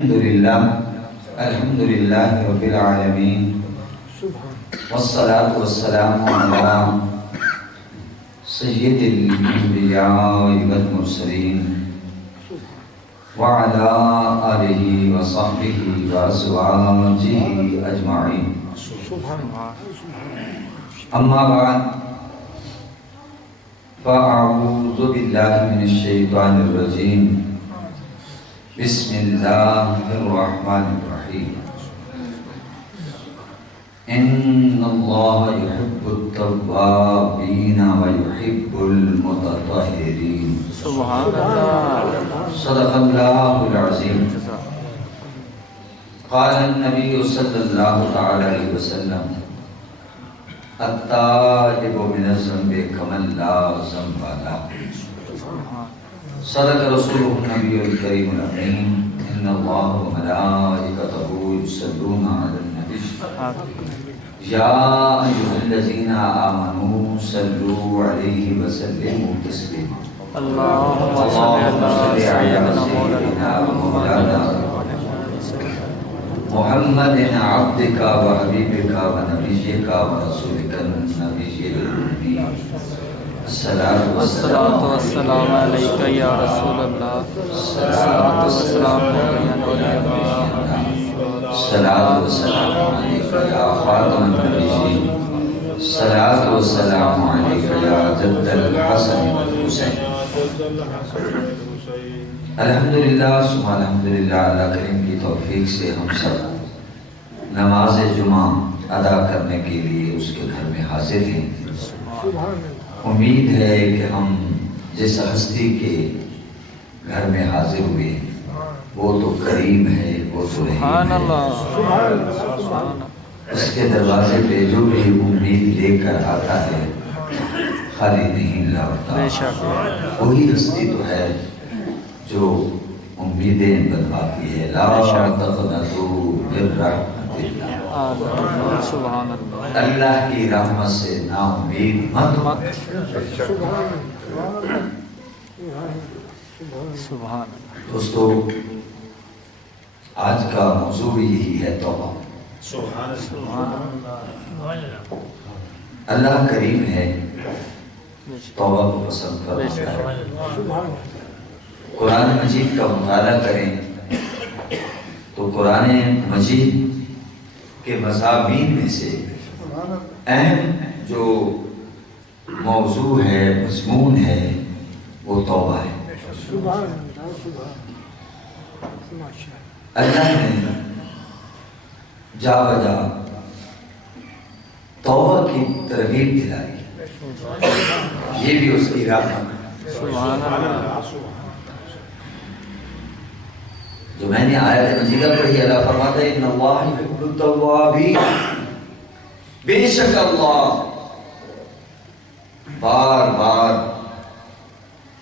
الحمد لله رب العالمين والصلاة والسلام على سيد الأنبياء والمرسلين وعلى آله وصحبه وأزواجه أجمعين. أما بعد فأعوذ بالله من الشيطان الرجيم. بسم الله الرحمن الرحيم. إن الله يحب التوابين ويحب المتطهرين. سبحان الله. صدق الله العظيم. قال النبي صلى الله عليه وسلم التائب من الذنب كمن لا ذنب له. صدق رسوله النبي الكريم الأمين. إن الله وملائكته يصلون على النبي يا أيها الذين آمنوا صلوا عليه وسلموا تسليما. اللهم صل على سيدنا ومولانا محمد عبدك وحبيبك ونبيك ورسولك النبي الأمي. الصلاة والسلام عليك يا رسول الله. الصلاة والسلام عليك يا نور الله. الصلاة والسلام عليك يا خاتم النبيين. الصلاة والسلام عليك يا جد الحسن والحسين. الحمدللہ ثم الحمدللہ اللہ کریم کی توفیق سے ہم سب نماز جمعہ ادا کرنے کے لیے اس کے گھر میں حاضر ہیں. امید ہے کہ ہم جس ہستی کے گھر میں حاضر ہوئے وہ تو کریم ہے، وہ تو رحیم ہے. اس کے دروازے پہ جو بھی امید لے کر آتا ہے خالی نہیں لوٹتا. وہی ہستی تو ہے جو امیدیں بنواتی ہے. لا تقنطوا من رحمت اللہ. اللہ کی رحمت سے نا امید مت. دوستو، آج کا موضوع یہی ہے توبہ. اللہ کریم ہے، توبہ کو پسند کرتا ہے. قرآن مجید کا مطالعہ کریں تو قرآن مجید کے مضامین میں سے اہم جو موضوع ہے، مضمون ہے، وہ توبہ ہے. اللہ نے جا بجا توبہ کی ترغیب دلائی. یہ بھی اس کی رحمت ہے. جو میں نے آیت مجیدہ پڑھی، اللہ فرماتا ہے ان اللہ یحب التوابین. بے شک اللہ بار بار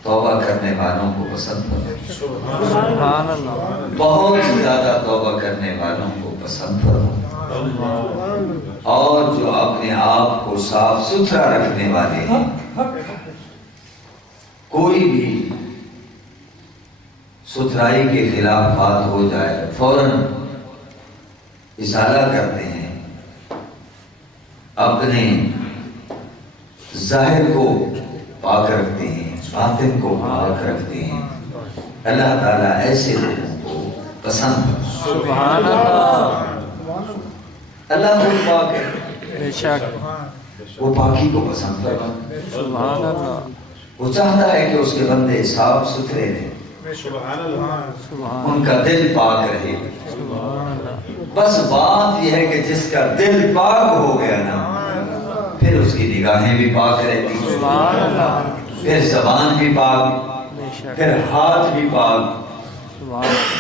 توبہ کرنے والوں کو پسند فرماتا ہے. بہت زیادہ توبہ کرنے والوں کو پسند فرماتا ہے. اور جو اپنے آپ کو صاف ستھرا رکھنے والے ہیں، کوئی بھی ستھرائی کے خلاف بات ہو جائے فوراً ازالہ کرتے ہیں، اپنے ظاہر کو پاک رکھتے ہیں، باطن کو پاک رکھتے ہیں. اللہ تعالیٰ ایسے لوگوں کو پسند ہے. سبحان اللہ. اللہ خود پاک ہے، وہ پاکی کو پسند کرتا ہے. سبحان اللہ. وہ چاہتا ہے کہ اس کے بندے صاف ستھرے رہیں، ان کا دل پاک رہے. بس بات یہ ہے کہ جس کا دل پاک ہو گیا نا، پھر اس کی نگاہیں بھی پاک رہتی، پھر زبان بھی پاک، پھر ہاتھ بھی پاک،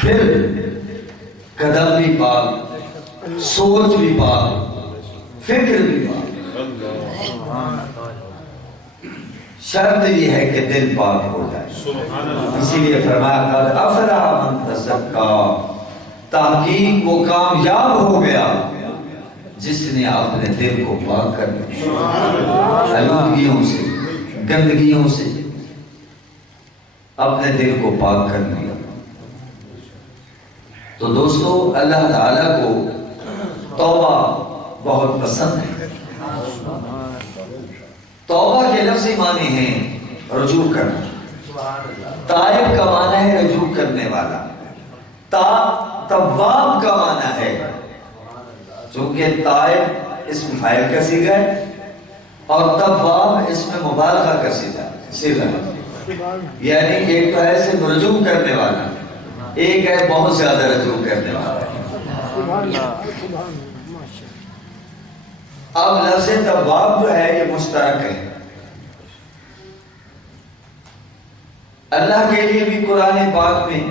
پھر قدم بھی پاک، سوچ بھی پاک، فکر بھی پاک. شرط یہ ہے کہ دل پاک ہو جائے. اسی لیے فرمایا قد افلح من تزکا. تحقیق وہ کامیاب ہو گیا جس نے اپنے دل کو پاک کر لیا آلودگیوں سے، گندگیوں سے اپنے دل کو پاک کر لیا. تو دوستو اللہ تعالیٰ کو توبہ بہت پسند ہے۔ توبہ کے لفظی معنی ہیں رجوع کرنا، تائب کا معنی ہے رجوع کرنے والا، تواب کا معنی ہے، چونکہ تائب اسم فاعل کا صیغہ ہے اور تواب اس میں مبالغہ کا صیغہ ہے، یعنی ایک تو ہے صرف رجوع کرنے والا، ایک ہے بہت زیادہ رجوع کرنے والا۔ اب لفظ تواب جو ہے یہ مشترک ہے، اللہ کے لیے بھی قرآن پاک میں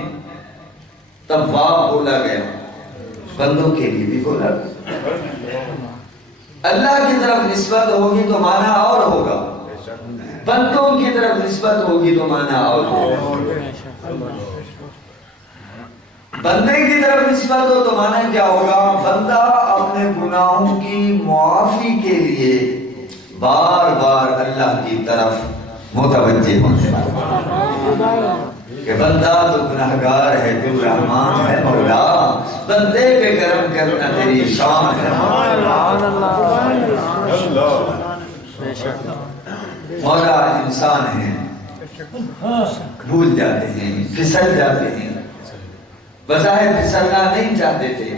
تواب بولا گیا، بندوں کے لیے بھی بولا گیا۔ اللہ کی طرف نسبت ہوگی تو معنی اور ہوگا، بندوں کی طرف نسبت ہوگی تو معنی اور ہوگا۔ بندے کی طرف نسبت ہو تو معنی کیا ہوگا؟ بندہ اپنے گناہوں کی معافی کے لیے بار بار اللہ کی طرف متوجہ ہونے والا کہ بندہ تو گناہگار ہے، تو رحمان ہے مولا، بندے پہ کرم کرنا تیری شان ہے مولا۔ انسان ہیں، بھول جاتے ہیں، پھسل جاتے ہیں، بظاہر پھسلنا نہیں چاہتے تھے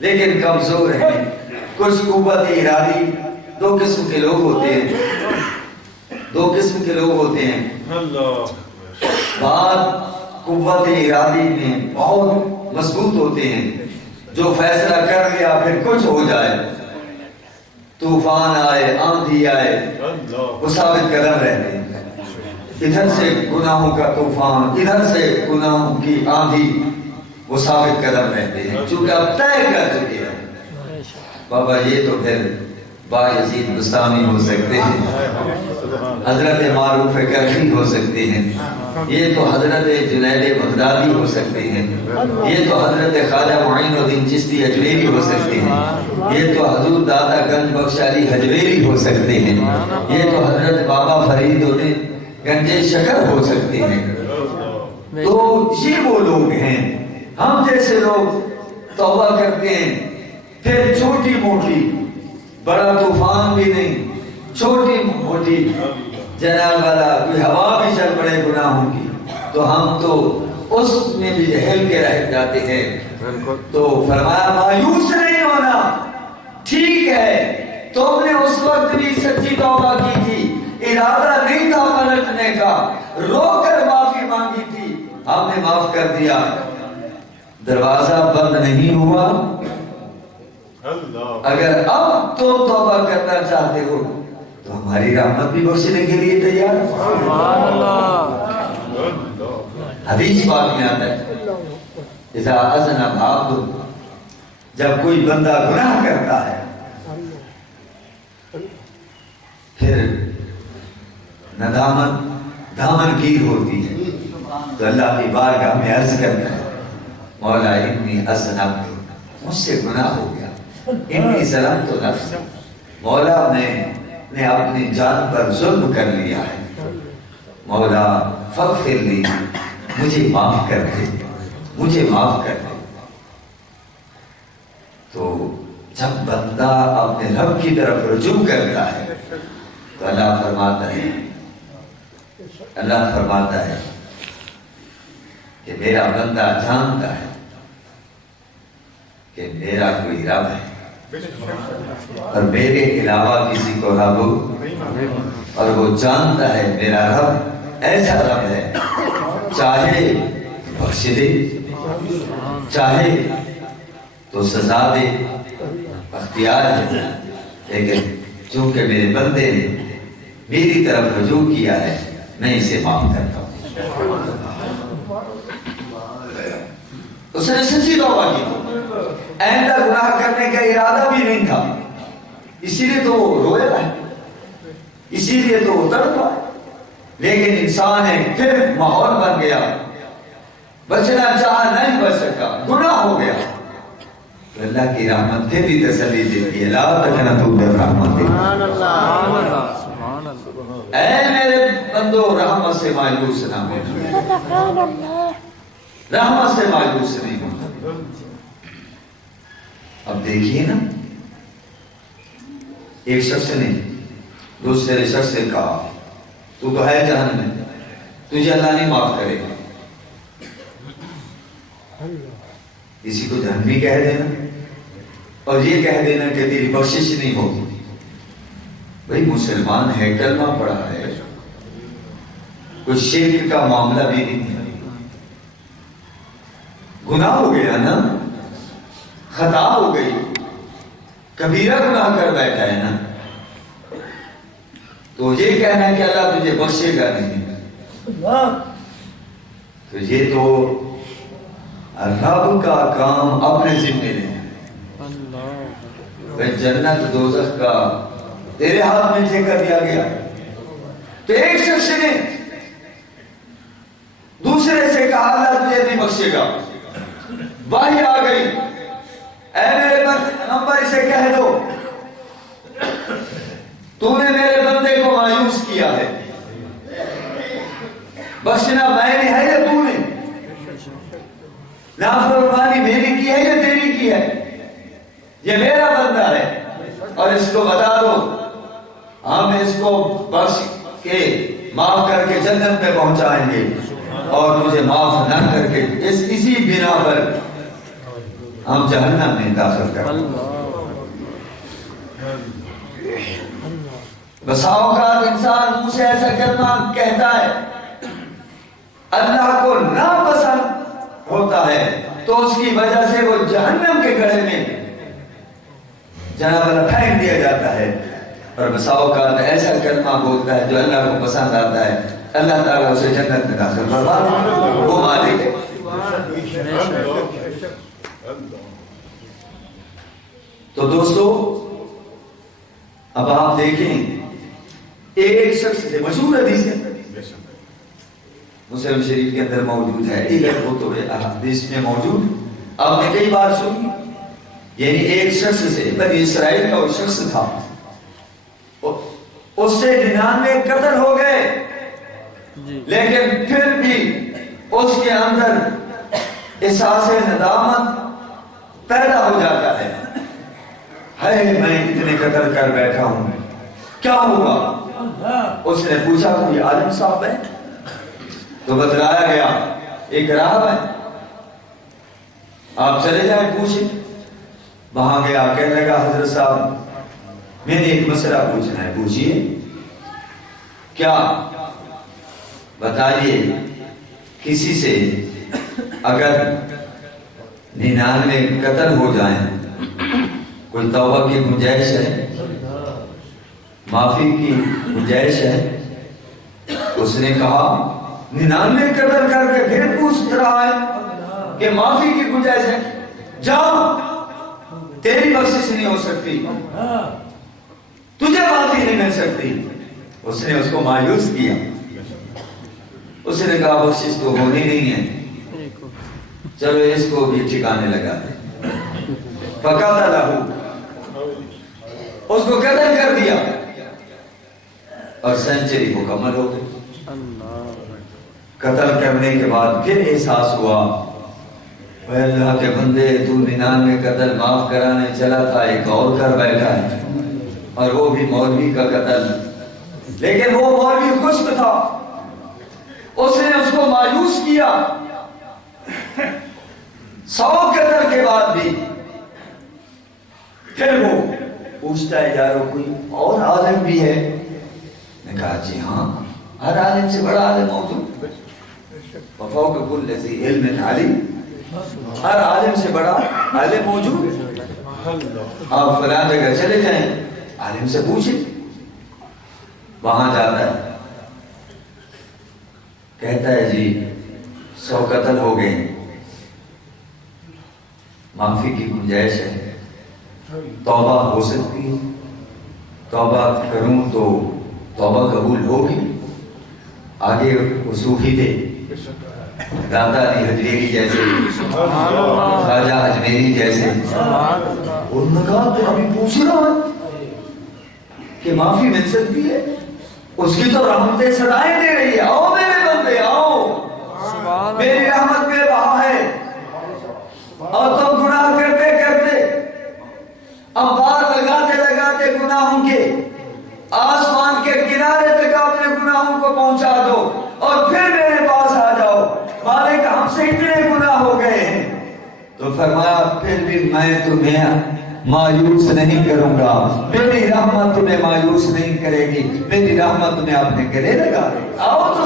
لیکن کمزور ہیں۔ کچھ قوت ارادی، دو قسم کے لوگ ہوتے ہیں، دو قسم کے لوگ ہوتے ہیں، بعض قوت ارادی میں بہت مضبوط ہوتے ہیں، جو فیصلہ کر لیا پھر کچھ ہو جائے، طوفان آئے، آندھی آئے، وہ ثابت قدم رہتے ہیں۔ ادھر سے گناہوں کا طوفان، ادھر سے گناہوں کی آندھی، وہ ثابت قدم رہتے ہیں چونکہ اب طے کر چکے ہیں۔ بابا یہ تو پھر بایزید بستامی ہو سکتے ہیں، حضرت معروف کرخی ہو سکتے ہیں، یہ تو حضرت جنید بغدادی ہو سکتے ہیں، یہ تو حضرت خواجہ معین الدین چشتی اجمیری ہو سکتے ہیں، یہ تو حضور دادا گنج بخش علی حجویری ہو سکتے ہیں، یہ تو حضرت بابا فرید گنج شکر ہو سکتے ہیں۔ تو یہ وہ لوگ ہیں، ہم جیسے لوگ توبہ کرتے ہیں، پھر چھوٹی موٹی، بڑا طوفان بھی نہیں، چھوٹی موٹی جناب والا کوئی ہوا بھی چل پڑے گناہوں کی تو ہم تو اس میں بھی ہل کے رہ جاتے ہیں۔ تو فرمایا مایوس نہیں ہونا، ٹھیک ہے تم نے اس وقت بھی سچی توبہ کی تھی، ارادہ نہیں تھا پلٹنے کا، رو کر معافی مانگی تھی، ہم نے معاف کر دیا، دروازہ بند نہیں ہوا۔ اگر اب تم توبہ کرنا چاہتے ہو تو ہماری رحمت بھی بخشنے کے لیے تیار ہے۔ حدیث پاک میں آتا ہے اذا اذنب عبد، جب کوئی بندہ گناہ کرتا ہے پھر ندامت دامن گیر ہوتی ہے تو اللہ کی بارگاہ میں عرض کرتا ہے مولا انی اذنبت، مجھ سے گناہ ہو گیا، انی ظلمت نفسی، مولا میں نے اپنی جان پر ظلم کر لیا ہے، مولا فاغفر لی، مجھے معاف کر دے، مجھے معاف کر دے۔ تو جب بندہ اپنے رب کی طرف رجوع کرتا ہے تو اللہ فرماتا ہے کہ میرا بندہ جانتا ہے کہ میرا کوئی رب ہے اور میرے علاوہ کسی کو رب، اور وہ جانتا ہے میرا رب ایسا رب ہے، چاہے بخش دے، چاہے تو سزا دے، اختیار ہے، لیکن چونکہ میرے بندے نے میری طرف رجوع کیا ہے میں اسے معاف کرتا ہوں۔ اس نے سچی توبہ کی، آئندہ گناہ کرنے کا ارادہ بھی نہیں تھا، اسی لیے تو وہ روئے رہا، اسی لیے تو وہ تڑپا، لیکن انسان ہے پھر ماحول بن گیا، بچنا چاہا نہیں بچ سکا، گناہ ہو گیا، تو اللہ کی رحمت پھر بھی تسلی دیتی ہے، لا تقنطوا من رحمت اللہ، اے میرے بندو رحمت سے مایوس نہ ہو، رحمت سے مایوس نہیں ہونا۔ اب دیکھیے نا، ایک شخص نے دوسرے شخص سے کہا تو ہے جہنم میں، تجھے اللہ نہیں معاف کرے گا. کسی کو جہنمی کہہ دینا اور یہ کہہ دینا کہ تیری بخشش نہیں ہوگی. بھئی مسلمان ہے، کلمہ پڑھا ہے، کوئی شرک کا معاملہ بھی نہیں ہے، گناہ ہو گیا نا، خطا ہو گئی، کبیرہ گناہ کر بیٹھا ہے نا، تو یہ کہنا ہے کہ اللہ تجھے بخشے گا نہیں، تو یہ تو رب کا کام اپنے ذمے لے. جنت دوزخ کا تیرے ہاتھ میں ٹھیکہ دیا گیا. تو ایک شخص نے دوسرے سے کہا اللہ تجھے نہیں بخشے گا. وحی آ گئی، اے میرے نمبر اسے کہہ دو تو نے میرے بندے کو مایوس کیا ہے، بخشنا میں نے ہے یا تو نے؟ نافرمانی میری کی ہے یا تیری کی ہے؟ یہ میرا بندہ ہے اور اس کو بتا دو، ہم اس کو بخش کے معاف کر کے جنت میں پہنچائیں گے، اور مجھے معاف نہ کر کے اسی بنا پر ہم جہنم میں داخل کر دیں. بسا اوقات انسان منہ سے ایسا کلمہ کہتا ہے، اللہ کو ناپسند ہوتا ہے تو اس کی وجہ سے وہ جہنم کے گڑھے میں جناب اللہ پھینک دیا جاتا ہے. اور بسا اوقات ایسا کلمہ بولتا ہے جو اللہ کو پسند آتا ہے، اللہ تعالیٰ اسے جنت میں داخل فرما دے. وہ مالک ہے. تو دوستو اب آپ دیکھیں، ایک شخص سے مشہور حدیث ہے، مسلم شریف کے اندر موجود ہے، دیگر کتب حدیث میں موجود، آپ نے کئی بار سنی. یعنی ایک شخص سے، بنی اسرائیل کا وہ شخص تھا، اس سے 99 قتل ہو گئے، لیکن پھر بھی اس کے اندر احساس ندامت پیدا ہو جاتا ہے. میں اتنے قتل کر بیٹھا ہوں، کیا ہوگا؟ اس نے پوچھا کوئی عالم صاحب ہے؟ تو بتلایا گیا ایک راہب ہے، آپ چلے جائیں پوچھیں. وہاں گیا، کہنے لگا حضرت صاحب میں نے ایک مسئلہ پوچھنا ہے، پوچھئے. کیا؟ بتائیے. کسی سے اگر 99 قتل ہو جائیں کوئی توبہ کی گنجائش ہے، معافی کی گنجائش ہے؟ اس نے کہا 99 قتل کر کے پھر پوچھ رہا ہے کہ معافی کی گنجائش ہے؟ جاؤ، تیری بخشش نہیں ہو سکتی، تجھے معافی نہیں مل سکتی. اس نے اس کو مایوس کیا. اس نے کہا بخشش تو ہونی نہیں ہے، چلو اس کو بھی ٹھکانے لگا دے. فقاتلہ، اس کو قتل کر دیا اور سینچری مکمل ہو گئی. قتل کرنے کے بعد پھر احساس ہوا، اے اللہ کے بندے، تو 99 قتل معاف کرانے چلا تھا، ایک اور کر بیٹھا ہے، اور وہ بھی مولوی کا قتل. لیکن وہ مولوی خشک تھا، اس نے اس کو مایوس کیا. 100 قتل کے بعد بھی پھر وہ پوچھتا ہے یارو کوئی اور عالم بھی ہے؟ نے کہا جی ہاں، ہر عالم سے بڑا عالم موجود، وفوق کل ذی علم عالم، ہر عالم سے بڑا عالم موجود. آپ فلاں جگہ چلے جائیں، عالم سے پوچھیں. وہاں جاتا ہے، کہتا ہے جی 100 قتل ہو گئے، معافی کی گنجائش ہے، توبہ ہو سکتی ہے، توبہ کروں تو توبہ قبول ہوگی. آگے وہ صوفی تھے، داتا علی حجویری جیسے، خواجہ اجمیری جیسے، ان نے کہا تو ابھی پوچھ رہا ہے کہ معافی مل سکتی ہے، اس کی تو رحمتیں صدائیں دے رہی ہے، آؤ میرے بندے آؤ، میری رحمت میں وہاں ہے. اور تم گناہ کرتے کرتے فرمایا پھر بھی میں تمہیں مایوس نہیں کروں گا، میری رحمت تمہیں مایوس نہیں کرے گی، میری رحمت تمہیں اپنے گلے لگا لے گی۔ آؤ تو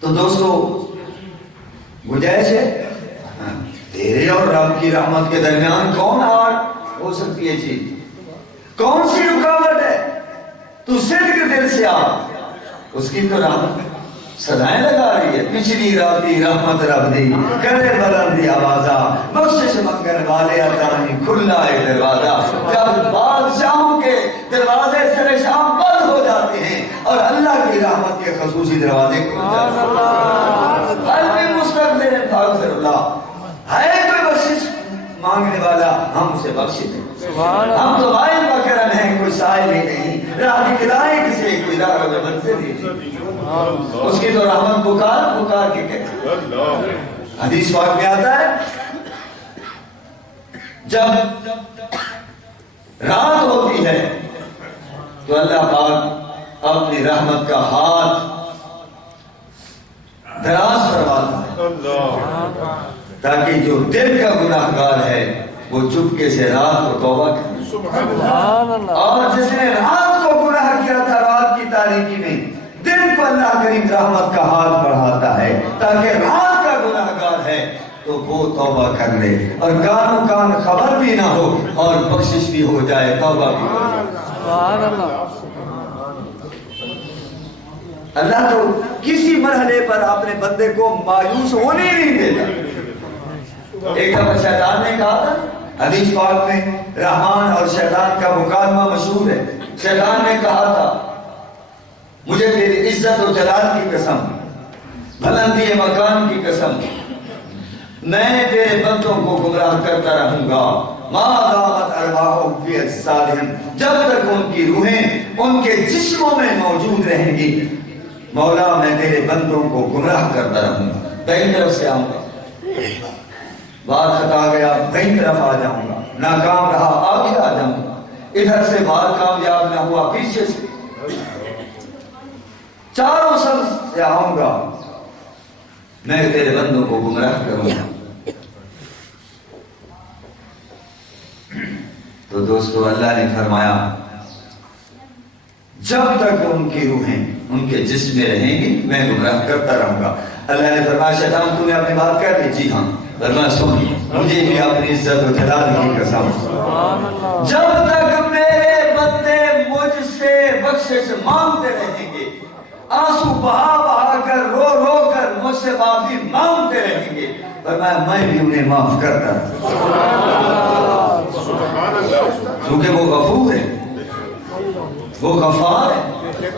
تو دوستو گنجائش ہے تیرے اور رب کی رحمت کے درمیان کون ہار ہو سکتی ہے چیز؟ کون سی رکاوٹ ہے؟ تو صدق دل سے آ، اس کی تو رحمت صدائیں لگا رہی ہے، پچھلی راتی رحمت رب دی کرے بلندی آوازہ، بخشش منگن والے اتانی کھلا ہے دروازہ۔ جب بادشاہوں کے دروازے سر شام بند ہو جاتے ہیں اور اللہ کی رحمت کے خصوصی دروازے کھل جاتے ہیں، ہر بھی مستقبل فاغفر اللہ، ہے کوئی بخشش مانگنے والا ہم اسے بخش دیں۔ ہم تو غائب بکرم ہیں، کوئی سائل ہی نہیں، راہ دکھلائیں کسے کوئی راہ رو منزل ہی نہیں، اس کی تو رحمت پکار پکار کے کہتے ہیں۔ حدیث پاک میں آتا ہے جب رات ہوتی ہے تو اللہ پاک اپنی رحمت کا ہاتھ دراز فرماتا ہے تاکہ جو دل کا گناہگار ہے وہ چپکے سے رات کو توبہ کرے، اور جس نے رات کو گناہ کیا تھا رات کی تاریکی میں، دل کو اللہ کریم رحمت کا ہاتھ بڑھاتا ہے تاکہ رات کا گناہگار ہے تو وہ توبہ کر لے، اور کانوں کان خبر بھی نہ ہو اور بخشش بھی ہو جائے، توبہ بھی ہو جائے۔ اللہ تو کسی مرحلے پر اپنے بندے کو مایوس ہونے نہیں دیتا۔ ایک دفعہ شیطان نے کہا تھا، حدیث پاک میں رحمان اور شیطان کا مکالمہ مشہور ہے، شیطان نے کہا تھا مجھے تیری عزت و جلال کی قسم، بلندی مکان کی قسم، میں تیرے بندوں کو گمراہ کرتا رہوں گا ما دامت ارواحهم فی اجسادہم، جب تک ان کی روحیں ان کے جسموں میں موجود رہیں گی، مولا میں تیرے بندوں کو گمراہ کرتا رہوں گا۔ دائیں طرف سے آؤں گا، بات خطا گیا دائیں طرف آ جاؤں گا، ناکام رہا آگے آ جاؤں گا، ادھر سے بات کامیاب نہ ہوا پیچھے سے، چاروں سمت سے آؤں گا، میں تیرے بندوں کو گمراہ کروں گا۔ تو دوستو اللہ نے فرمایا جب تک ان کی روحیں ان کے جسم میں رہیں گی میں گمراہ کرتا رہوں گا۔ اللہ نے فرمایا شیطان تو نے اپنی بات کر دی؟ جی ہاں۔ فرمایا سن، مجھے بھی اپنی عزت و جلال کی قسم، جب تک میرے بندے مجھ سے بخشش مانگتے رہیں گے، آنسو بہا بہا کر رو رو کر مجھ سے معافی مانگتے رہیں گے، فرمایا میں بھی انہیں معاف کرتا ہوں، کیونکہ وہ غفور ہے، وہ غفار ہے،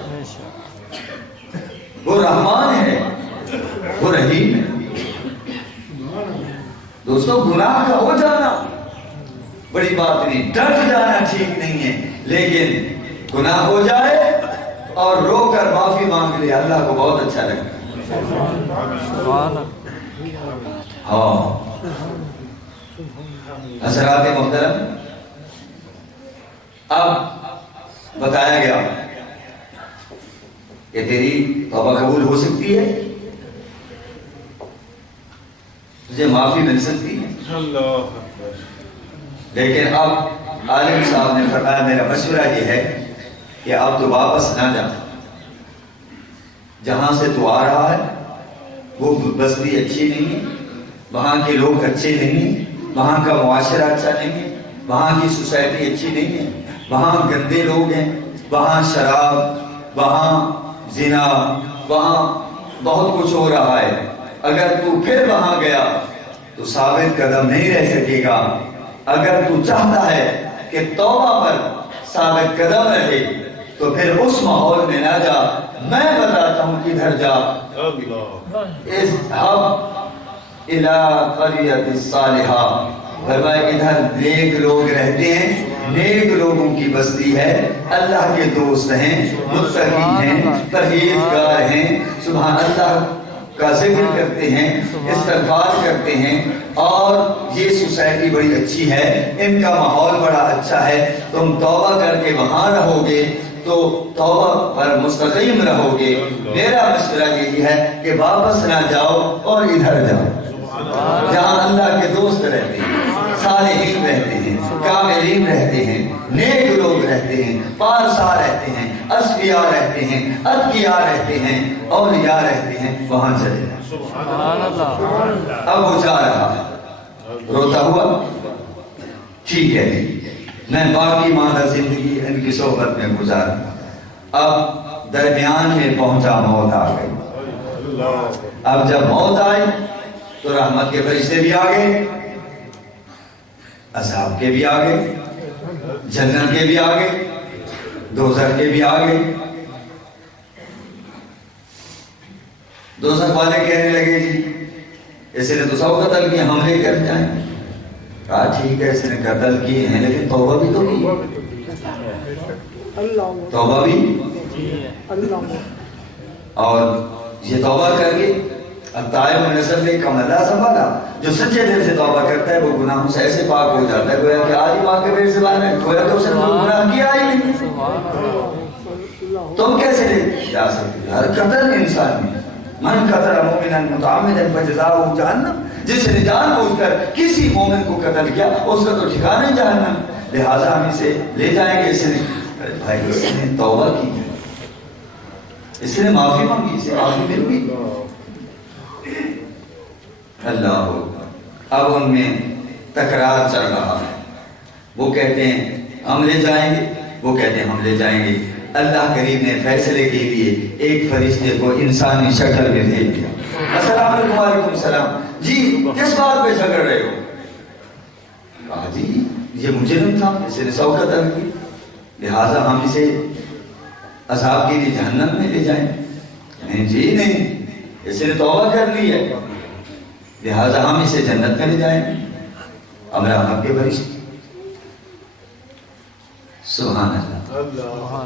وہ رحمان ہے، وہ رحیم ہے۔ دوستو گناہ کا ہو جانا بڑی بات نہیں، ڈٹ جانا ٹھیک نہیں ہے، لیکن گناہ ہو جائے اور رو کر معافی مانگ لے اللہ کو بہت اچھا لگتا ہے۔ ہاں حضرات محترم، اب بتایا گیا کہ تیری توبہ قبول ہو سکتی ہے، تجھے معافی مل سکتی ہے، لیکن اب عالم صاحب نے فرمایا میرا مشورہ یہ ہے کہ اب تو واپس نہ جا، جہاں سے تو آ رہا ہے وہ بستی اچھی نہیں ہے، وہاں کے لوگ اچھے نہیں ہیں، وہاں کا معاشرہ اچھا نہیں ہے، وہاں کی سوسائٹی اچھی نہیں ہے، وہاں گندے لوگ ہیں، وہاں شراب، وہاں زنا، وہاں بہت کچھ ہو رہا ہے، اگر تو پھر وہاں گیا تو ثابت قدم نہیں رہ سکے گا، اگر تو چاہتا ہے کہ توبہ پر ثابت قدم رہے تو پھر اس ماحول میں نہ جا، میں بتاتا ہوں کدھر جا، اذهب الى قریۃ الصالحہ، فرمایا ادھر نیک لوگ رہتے ہیں، نیک لوگوں کی بستی ہے، اللہ کے دوست ہیں، متقی ہیں، پرہیزگار ہیں، سبحان اللہ کا ذکر کرتے ہیں، استغفار کرتے ہیں، اور یہ سوسائٹی بڑی اچھی ہے، ان کا ماحول بڑا اچھا ہے، تم توبہ کر کے وہاں رہو گے تو توبہ پر مستقیم رہو گے۔ میرا مشورہ یہی ہے کہ واپس نہ جاؤ اور ادھر جاؤ جہاں اللہ کے دوست رہتے ہیں، صالحین رہتے ہیں، کاملین رہتے ہیں، نیک لوگ رہتے ہیں، پارسا رہتے ہیں، اصفیاء رہتے ہیں، اتقیاء رہتے ہیں، اولیاء رہتے ہیں، وہاں چلے جائیں۔ اب وہ جا رہا ہے روتا ہوا، ٹھیک ہے میں باقی ماندہ زندگی ان کی صحبت میں گزارا۔ اب درمیان میں پہنچا، موت آ گئی۔ اب جب موت آئی تو رحمت کے فرشتے بھی آگئے، عذاب کے بھی آگئے، جنت کے بھی آگئے، دوزخ کے بھی آگئے۔ دوزخ والے کہنے لگے جی اس نے تو 100 قتل کیے، ہم لے کر جائیں۔ کہا ٹھیک ہے اس نے قتل کیے ہیں لیکن توبہ بھی تو کی، توبہ بھی، اور یہ توبہ کر کے الطائب من الذنب کما لا ذنب له، جو سچے دل سے توبہ کرتا ہے وہ گناہوں سے ایسے پاک ہو جاتا ہے گویا کہ آج ہی ماں کے پیٹ سے باہر ہے، گویا کہ اس نے گناہ کیا ہی نہیں۔ تم کیسے لے جا سکتے؟ ہر قتل انسان میں، من قتل مؤمنا متعمدا فجزاؤہ جہنم، جس نے جان بوجھ کر کسی مومن کو قتل کیا اس کا تو ٹھکانہ جہنم، لہٰذا ہم اسے لے جائیں گے۔ اس نے بھائی اس نے توبہ کی، اس نے معافی مانگی، اسے معافی مل گئی۔ اللہ اب ان میں تکرار چل رہا ہے، وہ کہتے ہیں ہم لے جائیں گے، وہ کہتے ہیں ہم لے جائیں گے۔ اللہ کریم نے فیصلے کے لیے ایک فرشتے کو انسانی شکل میں بھیج دیا۔ السلام علیکم، وعلیکم السلام، جی کس بات پہ جھگڑ رہے ہو؟ کہا جی یہ مجرم تھا، اس نے 100 قتل کی، لہٰذا ہم اسے عذاب کے لیے جہنم میں لے جائیں؟ نہیں جی نہیں، اس نے توبہ کر لی ہے لہٰذا ہم اسے جنت میں لے جائیں گے۔ اب رحمت کے فرشتے، سبحان اللہ،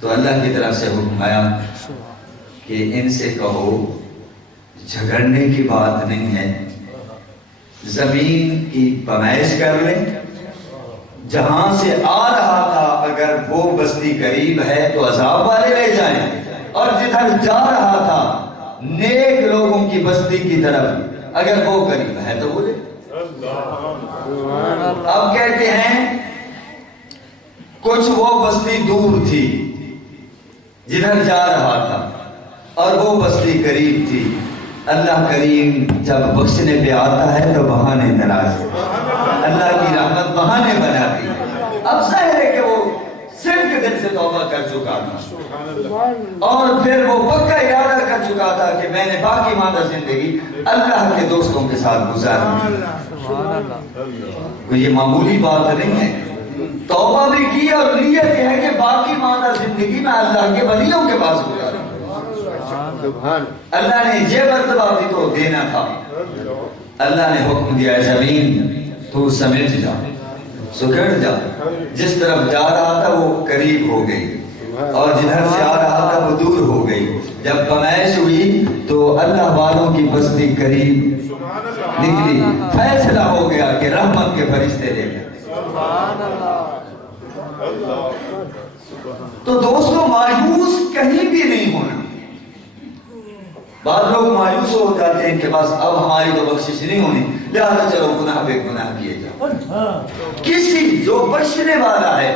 تو اللہ کی طرف سے حکم آیا کہ ان سے کہو جھگڑنے کی بات نہیں ہے، زمین کی پیمائش کر لیں، جہاں سے آ رہا تھا اگر وہ بستی قریب ہے تو عذاب والے لے جائیں، اور جدھر جا رہا تھا نیک لوگوں کی بستی کی طرف اگر وہ قریب ہے تو وہ لے۔ اب کہتے ہیں کچھ وہ بستی دور تھی جدھر جا رہا تھا اور وہ بستی قریب تھی۔ اللہ کریم جب بخشنے پہ آتا ہے تو بہانے تلاش، اللہ کی رحمت بہانے بناتی ہے۔ اب ظاہر ہے کہ وہ صدق دل سے توبہ کر چکا تھا اور پھر وہ پکا ارادہ کر چکا تھا کہ میں نے باقی ماندہ زندگی اللہ کے دوستوں کے ساتھ گزارنی۔ یہ معمولی بات نہیں ہے، توبہ بھی کی اور نیت یہ ہے کہ باقی ماندہ زندگی میں اللہ کے ولیوں کے پاس گزارنی۔ اللہ نے یہ مرتبہ بھی تو دینا تھا۔ اللہ نے حکم دیا زمین تو سمجھ جا، سکڑ جا، جس طرف جا رہا تھا وہ قریب ہو گئی اور جدھر سے آ رہا تھا وہ دور ہو گئی۔ جب پیمائش ہوئی تو اللہ والوں کی بستی قریب نکلی، فیصلہ ہو گیا کہ رحمت کے فرشتے لے گئے۔ تو دوستوں مایوس کہیں بھی نہیں ہونا۔ بعض لوگ مایوس ہو جاتے ہیں کہ بس اب ہماری تو بخشش نہیں ہونی، لہذا چلو گناہ بے گناہ کیے جاؤ۔ کسی جو بخشنے والا ہے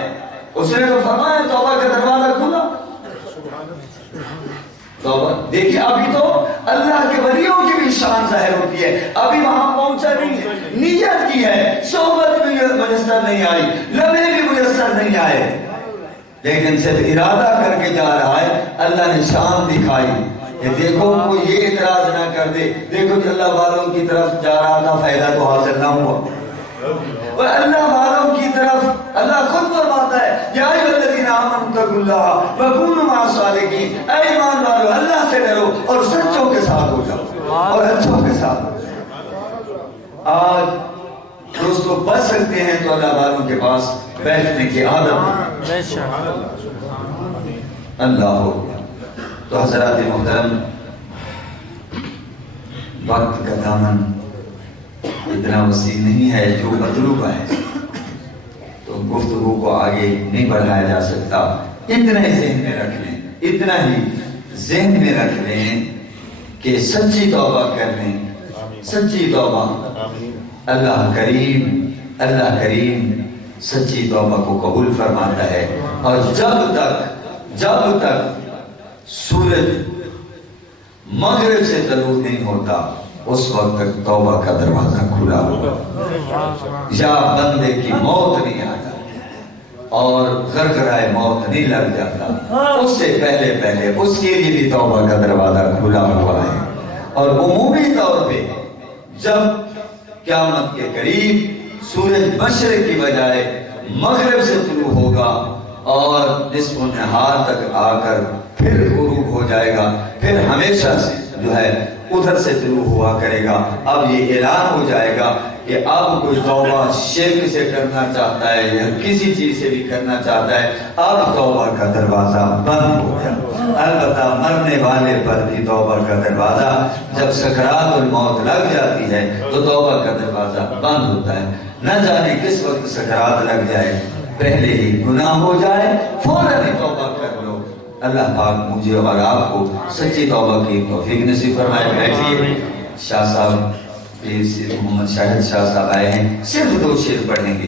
اس نے تو فرمایا توبہ کا دروازہ کھلا۔ توبہ دیکھیے ابھی تو اللہ کے ولیوں کی بھی شان ظاہر ہوتی ہے، ابھی وہاں پہنچا نہیں ہے، نیت کی ہے، صحبت بھی میسر نہیں آئی، لمحے بھی میسر نہیں آئے، لیکن صرف ارادہ کر کے جا رہا ہے۔ اللہ نے شان دکھائی کہ دیکھو کوئی یہ اعتراض نہ کر دے، دیکھو کہ اللہ والوں کی طرف جا رہا تھا فائدہ تو حاصل نہ ہوا، اور اللہ والوں کی طرف اللہ خود فرماتا ہے یا ایھا الذین آمنوا اتقوا اللہ وکونوا مع الصادقین، اے ایمان والو اللہ سے ڈرو اور سچوں کے ساتھ ہو جاؤ اور اچھوں کے ساتھ۔ آج دوستو بچ سکتے ہیں تو اللہ والوں کے پاس بیٹھنے کی عادت ہے۔ اللہ ہو گیا۔ تو حضرات محترم، وقت کا دامن اتنا وسیع نہیں ہے جو مطلوب ہے، تو گفتگو کو آگے نہیں بڑھایا جا سکتا۔ اتنا ہی ذہن میں رکھ لیں، اتنا ہی ذہن میں رکھ لیں کہ سچی توبہ کر لیں، سچی توبہ۔ اللہ کریم سچی توبہ کو قبول فرماتا ہے، اور جب تک سورج مغرب سے طلوع نہیں ہوتا اس وقت تک توبہ کا دروازہ کھلا ہوگا۔ یا بندے کی موت نہیں آتا اور غرغرائے موت نہیں لگ جاتا، اس سے پہلے اس کے لیے بھی توبہ کا دروازہ کھلا ہوا ہے۔ اور عمومی طور پہ جب قیامت کے قریب سورج مشرق کی بجائے مغرب سے طلوع ہوگا اور نصف النہار تک آ کر پھر غروب ہو جائے گا، پھر ہمیشہ سے جو ہے ادھر سے طلوع ہوا کرے گا، اب یہ اعلان ہو جائے گا کہ اب کوئی توبہ شرک سے کرنا چاہتا ہے یا کسی چیز سے بھی کرنا چاہتا ہے، اب توبہ کا دروازہ بند ہو گیا۔ البتہ مرنے والے پر بھی توبہ کا دروازہ جب سکرات الموت لگ جاتی ہے تو توبہ کا دروازہ بند ہوتا ہے۔ نہ جانے کس وقت سکرات لگ جائے، پہلے ہی گناہ ہو جائے، فوراً ہی توبہ کر لو۔ اللہ پاک مجھے اور آپ کو سچی توبہ کی توفیق نصیب فرمائے۔ بیٹھیے، شاہ صاحب پیر محمد شاہد شاہ صاحب آئے ہیں، صرف 2 شعر پڑھیں گے۔